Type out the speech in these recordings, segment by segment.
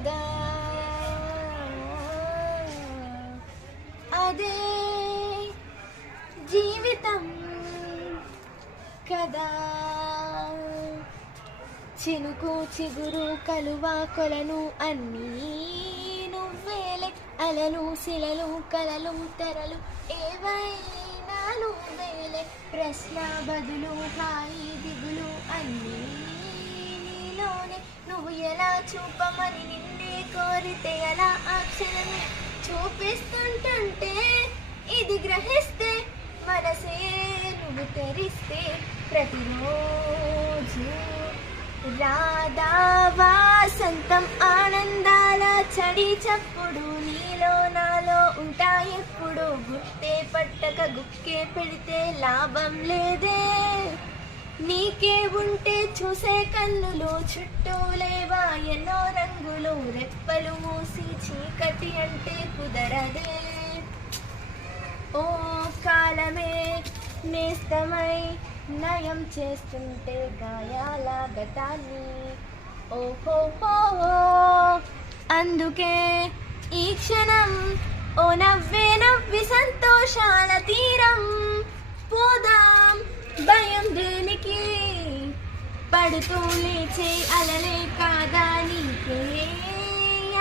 కదా, అదే జీవితం కదా. చినుకు చిగురు కలువ కొలను అన్నీ నువ్వేలే, అలలు శిలలు కలలు తెరలు ఏవైనా నువ్వేలే, ప్రశ్న బదులు హాయి దిగులు అన్నీ నీలోనే. నువ్వు ఎలా చూపమని నిన్నే కోరితే అలా ఆ క్షణమే చూపిస్తుంటుంటే, ఇది గ్రహిస్తే మనసే నువ్వు తెరిస్తే ప్రతిరోజు రాధా వాసంతం ఆనందాల చడి చప్పుడు నీలో నాలో ఉంటాయెప్పుడు. గుర్తే పట్టక గుక్కే పెడితే లాభం లేదే, నీకే ఉంటే చూసే కన్నులు చుట్టూ లేవా ఎన్నో రంగులు. రెప్పలు మూసి చీకటి అంటే కుదరదే, ఓ కాలమే నేస్తమై నయం చేస్తుంటే గాయాల గతాన్ని. ఓహో అందుకే ఈ క్షణం ఓ నవ్వే నవ్వి సంతోషాల తీరం పోదాం, భయం దేనికి, పడుతూ లేచే అలలే కాదా నీకే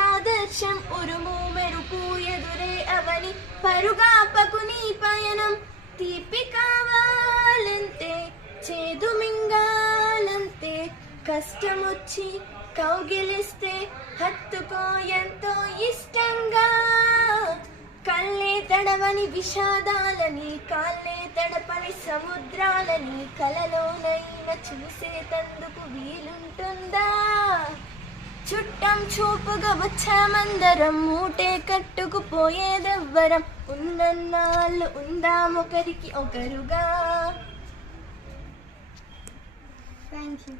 ఆదర్శం. ఉరుము మెరుపు ఎదురే అవని పరుగాపకు నీ పయనం. తీపి కావాలంతే చేదు మింగాలంతే, కష్టమొచ్చి కౌగిలిస్తే హత్తుకో ఎంతో ఇష్టంగా. కళ్ళే తడవని విషాదాలని కాళ్ళే తడపని సముద్రాలని కలలోనైనా చూసేటందుకు వీలుంటుందా. చుట్టం చూపుగా వచ్చామందరం మూటే కట్టుకుపోయేదెవ్వరం, ఉన్నన్నాళ్ళు ఉందామొకరికి ఒకరుగా. Thank you.